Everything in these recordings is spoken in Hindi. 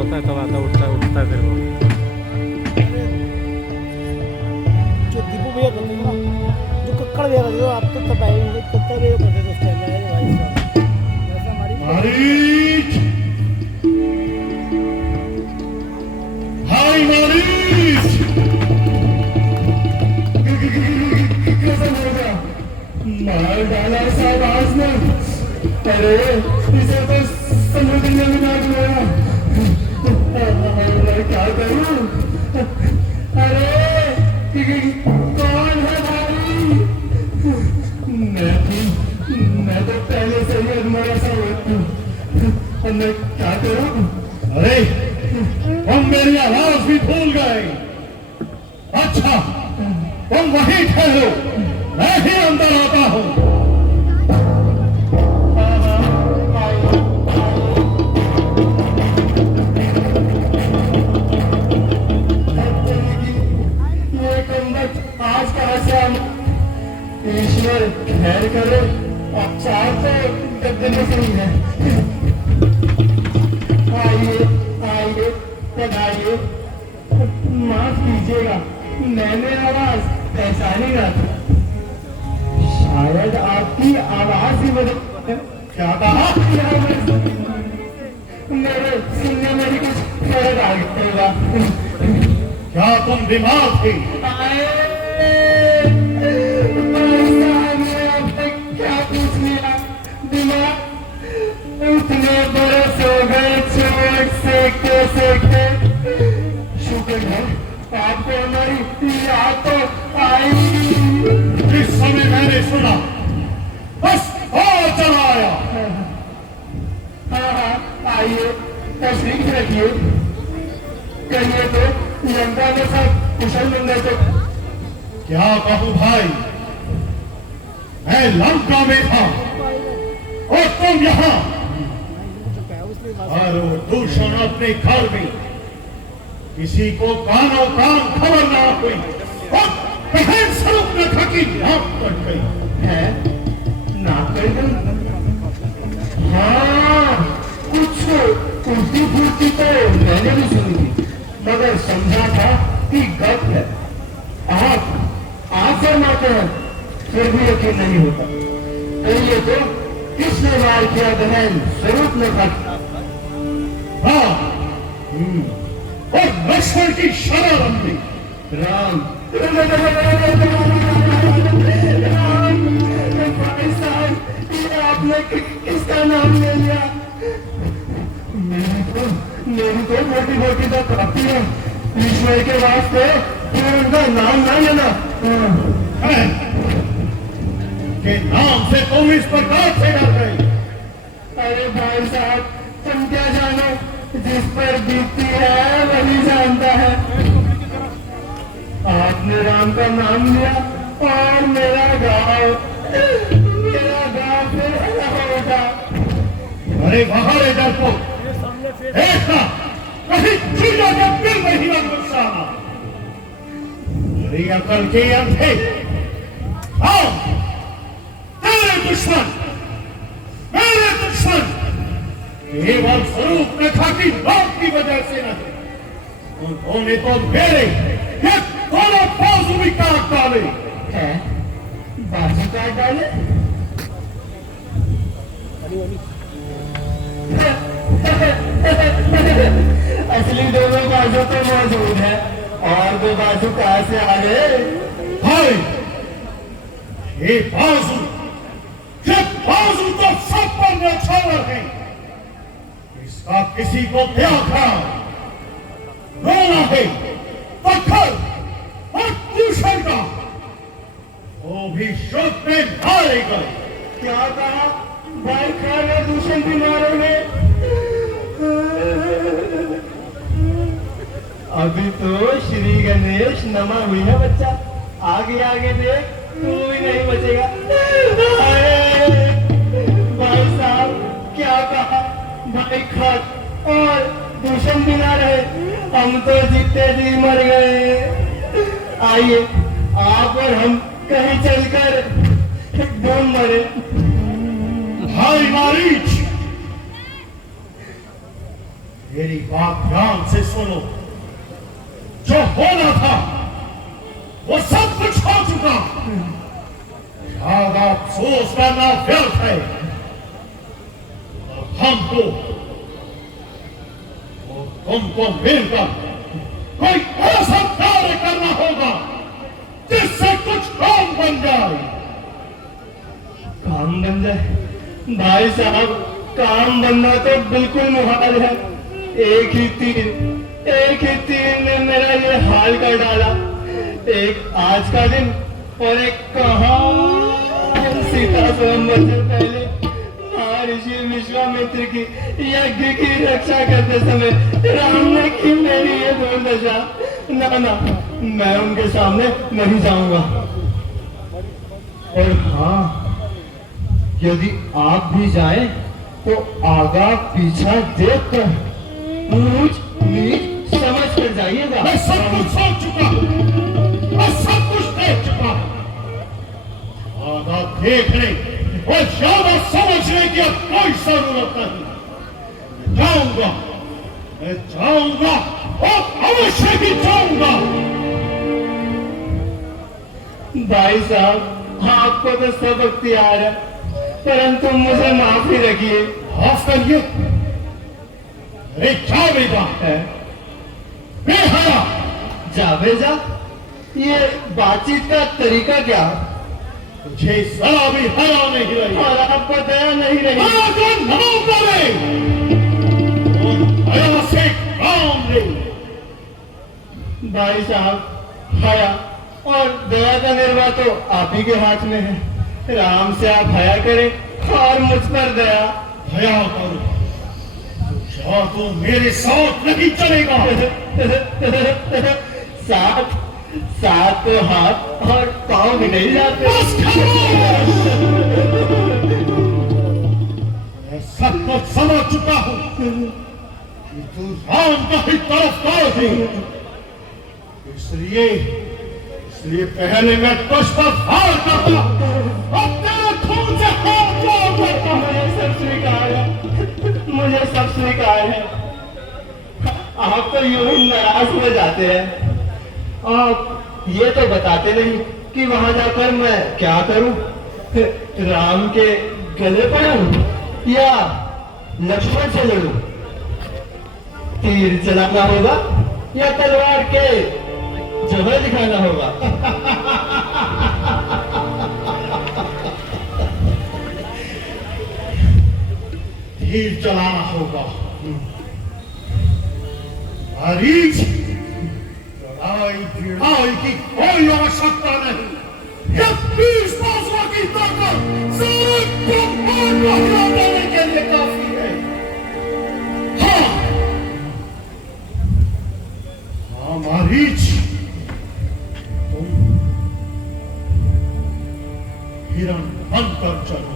होता है तब आता उठता है फिर वो। जो दीपू भैया करते थे ना, जो कक्कड़ भैया करते थे, आप तो तब आए होंगे, कक्कड़ भैया करते थे उस टाइम में, भाई साहब वैसा हमारी मारीच, हाय मारीच, कैसा हो गया? मार डाला साहब आज ने। अरे इसे तो समुद्र में मिला दिया। मैं क्या करूं? अरे कौन है भाई? मैं तो पहले से ही अधमरा सा हूं। मैं क्या करूं? अरे तुम मेरी आवाज भी भूल गए। अच्छा तुम वहीं ठहरो, मैं ही अंदर आता हूं। आज कहां से हम ईश्वर खैर करे। अच्छा तो गद्दे में सही है। आइए आइए पधारिए। माफ कीजिएगा, मैंने आवाज पहचानी ना था। शायद आपकी आवाज ही मुझे क्या कहा? मेरे सुनने में ही कुछ फर्क आ गया होगा। क्या तुम बीमार थे? क्या पूछ लिया? दिमाग इतने बरस हो गए चोट सेकते सेकते। शुक्र है आपको हमारी याद तो आई। इस समय मैंने सुना, बस और चला आया। हाँ आइए तशरीफ रखिए। कहिए तो लंका में सब कुशल मंगल तो। क्या कहूँ भाई, मैं लंका में था और तुम यहाँ। और वो दूषण अपने घर में, किसी को कानों कान खबर ना हुई और बहन स्वरूप रेखा की नाक कट गई है। नाक कट गई? हाँ कुछ उल्टी फुल्टी तो मैंने भी सुनी थी, मगर समझा था कि गप है। आप फरमाते हैं फिर भी यकीन नहीं होता। कहिए तो किसने वार किया बहन स्वरूप ने खा? हाँ और लक्ष्मण की शरारंदी राम। राम भाई साहब, ये आपने किसका नाम ले लिया? मेरी तो मोटी मोटी तो काफी है। ईश्वर के वास्ते उनका नाम ना लेना। के नाम से तुम इस प्रकार से डर गई? अरे भाई साहब तुम क्या जानो, जिस पर बीतती है वही जानता है। आपने राम का नाम लिया और मेरा गाँव फिर अलग होगा। अरे वहां रे डरपो, देखना कहीं चीजों के दिल में ही न गुस्सा आना। मेरी अकल के अंधे आओ, मेरे दुश्मन केवल स्वरूप रेखा की बात की वजह से नहीं, उन्होंने तो मेरे ये दोनों बाजू भी काट डाले हैं। बाजू काट डाले? असली दोनों बाजू तो मौजूद है, और दो बाजू कहां से आ गए? भाई ये बाजू तो सब पर न्यौछावर है। इसका किसी को ध्यान रोना है पत्थर और दूषण का, वो भी शुद्ध में मारे गए। क्या कहा भाई? खाने दूषण भी मारोगे? अभी तो श्री गणेश नमा हुई है बच्चा, आगे आगे देख कोई नहीं बचेगा। भाई साहब क्या कहा? भाई खत और दूषण भी ना रहे, हम तो जीते जी मर गए। आइए आप और हम कहीं चलकर डूब मरे। भाई मारीच मेरी बात ध्यान से सुनो। जो होना था वो सब कुछ हो चुका। ज्यादा अफसोस करना व्यर्थ है। और हमको और तुमको मिलकर कोई ऐसा कार्य करना होगा जिससे कुछ काम बन जाए। काम बन जाए? भाई साहब, काम बनना तो बिल्कुल मुहाल है। एक ही तीर ने मेरा ये हाल कर डाला। एक आज का दिन और एक कहाँ सीता स्वयंवर से पहले महर्षि विश्वामित्र की यज्ञ की रक्षा करते समय राम ने की मेरी ये दुर्दशा। ना ना, मैं उनके सामने नहीं जाऊंगा। और हाँ, यदि आप भी जाएं तो आगा पीछा देखकर ऊंच नीच समझ कर जाइएगा। मैं सब कुछ सोच चुका हूं। मैं सब कुछ देख चुका हूं। ज्यादा देखने और ज्यादा समझने की अब कोई जरूरत नहीं। मैं जाऊंगा और अवश्य ही जाऊंगा। भाई साहब, आपको तो सब अख्तियार है, परंतु मुझे माफी रखिए। माफ करिए। अरे जावेदा है बेहया। जावेजा, ये बातचीत का तरीका क्या? तुझे जरा भी हया नहीं रही और आपको दया नहीं रही? नमो करे और हया से काम ले। भाई साहब, हया और दया का निर्वाह तो आप ही के हाथ में है। राम से आप हया करें और मुझ पर दया। हया करो क्या तू मेरे साथ नहीं चलेगा? साथ साथ तो हाथ और पाँव भी नहीं जाते। बस खामोश! मैं सब कुछ समझ चुका हूं कि तू राम का ही तरफदार है। इसलिए पहले मैं तुझ पर वार करता और तेरे खून से हाथ जोड़ करता। मुझे सब स्वीकार है, मुझे सब स्वीकार है। आप तो यूं ही नाराज हो जाते हैं। आप ये तो बताते नहीं कि वहां जाकर मैं क्या करूं। राम के गले पड़ूं या लक्ष्मण से लड़ूं? तीर चलाना होगा या तलवार के जबड़ दिखाना होगा? तीर चलाना होगा। मरीज लड़ाई की कोई आवश्यकता नहीं। यह 20 बाजुओं की ताकत सारे ब्रह्मांड को हिला देने के लिए काफी है। हाँ मरीज, तुम हिरण बनकर चलो।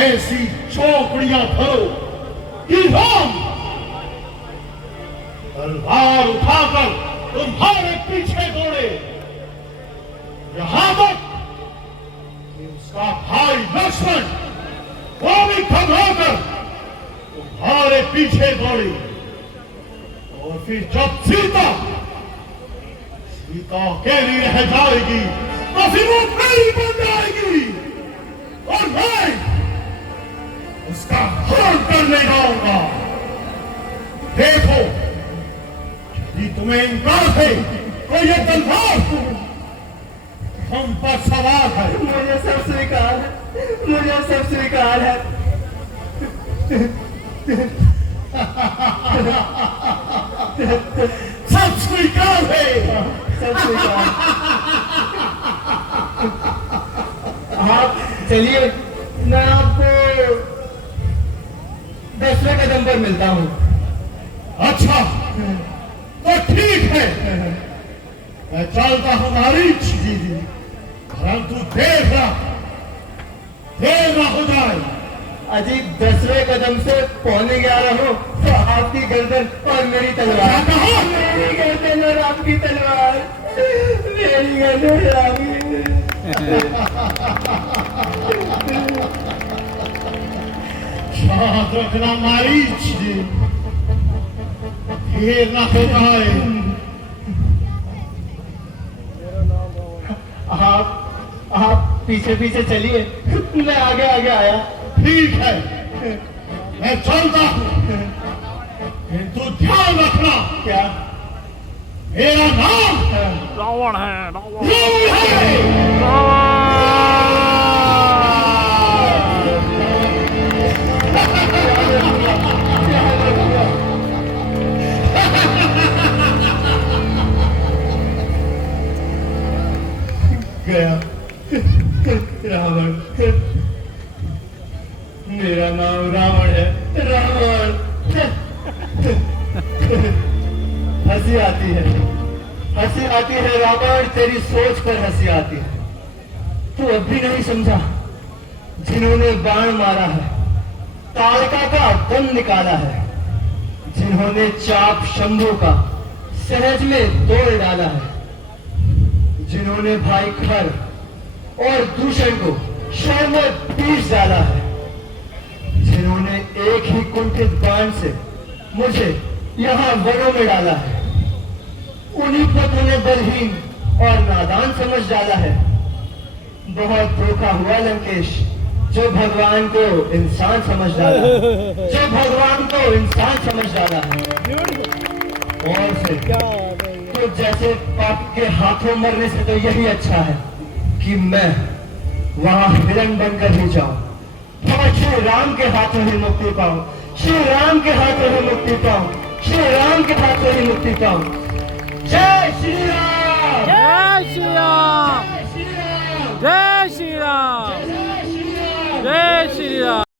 ऐसी चौकड़ियां भरो कि राम तलवार उठाकर तुम्हारे पीछे दौड़े, यहां तक कि उसका भाई लक्ष्मण वो भी घबराकर तुम्हारे पीछे दौड़ी। और फिर जब सीता अकेली रह जाएगी तो फिर वो मेरी बन जाएगी और मैं उसका हरण करने जाऊंगा। देखो, यदि तुम्हें इनकार है तो ये तलवार हम पर सवार है। मुझे सब स्वीकार है, मुझे सब स्वीकार है। सब स्वीकार है। सब स्वीकार। आप चलिए, मैं आपको 10वें कदम पर मिलता हूँ। अच्छा तो ठीक है, मैं चलता हूँ मारीच। जी जी। परंतु देर ना हो जाए। अजी 10वें कदम से 11:15 हो तो आपकी गर्दन और मेरी तलवार। क्या कहा? मेरी गर्दन और आपकी तलवार। मेरी गर्दन और आपकी। याद रखना मारीच, देर ना हो जाए। आप पीछे पीछे चलिए, मैं आगे आगे आया। ठीक है, मैं चलता हूँ, किंतु ध्यान रखना, क्या? मेरा नाम रावण है, रावण। रावण है। गया रावण। मेरा नाम रावण है, रावण। हंसी आती है, हंसी आती है रावण, तेरी सोच पर हंसी आती है। तू अब भी नहीं समझा, जिन्होंने बाण मारा है, ताड़का का दम निकाला है, जिन्होंने चाप शंभू का सहज में तोड़ डाला है, जिन्होंने भाई खर और दूषण को शहर में पीस डाला है, जिन्होंने एक ही कुंठित बाण से मुझे यहाँ वनों में डाला है, उन्हीं को तूने बलहीन और नादान समझ डाला है। बहुत धोखा हुआ लंकेश, जो भगवान को इंसान समझ डाला है, जो भगवान को इंसान समझ डाला है। और फिर क्या बात है। तो जैसे पाप के हाथों मरने से तो यही अच्छा है कि मैं वहां हिरण बनकर ही जाऊं, और श्री राम के हाथों ही मुक्ति पाऊं, श्री राम के हाथों ही मुक्ति पाऊं, श्री राम के हाथों ही मुक्ति पाऊं। जय श्री राम, जय श्री राम, जय श्री राम, जय श्री राम, जय श्री राम। जय श्री राम।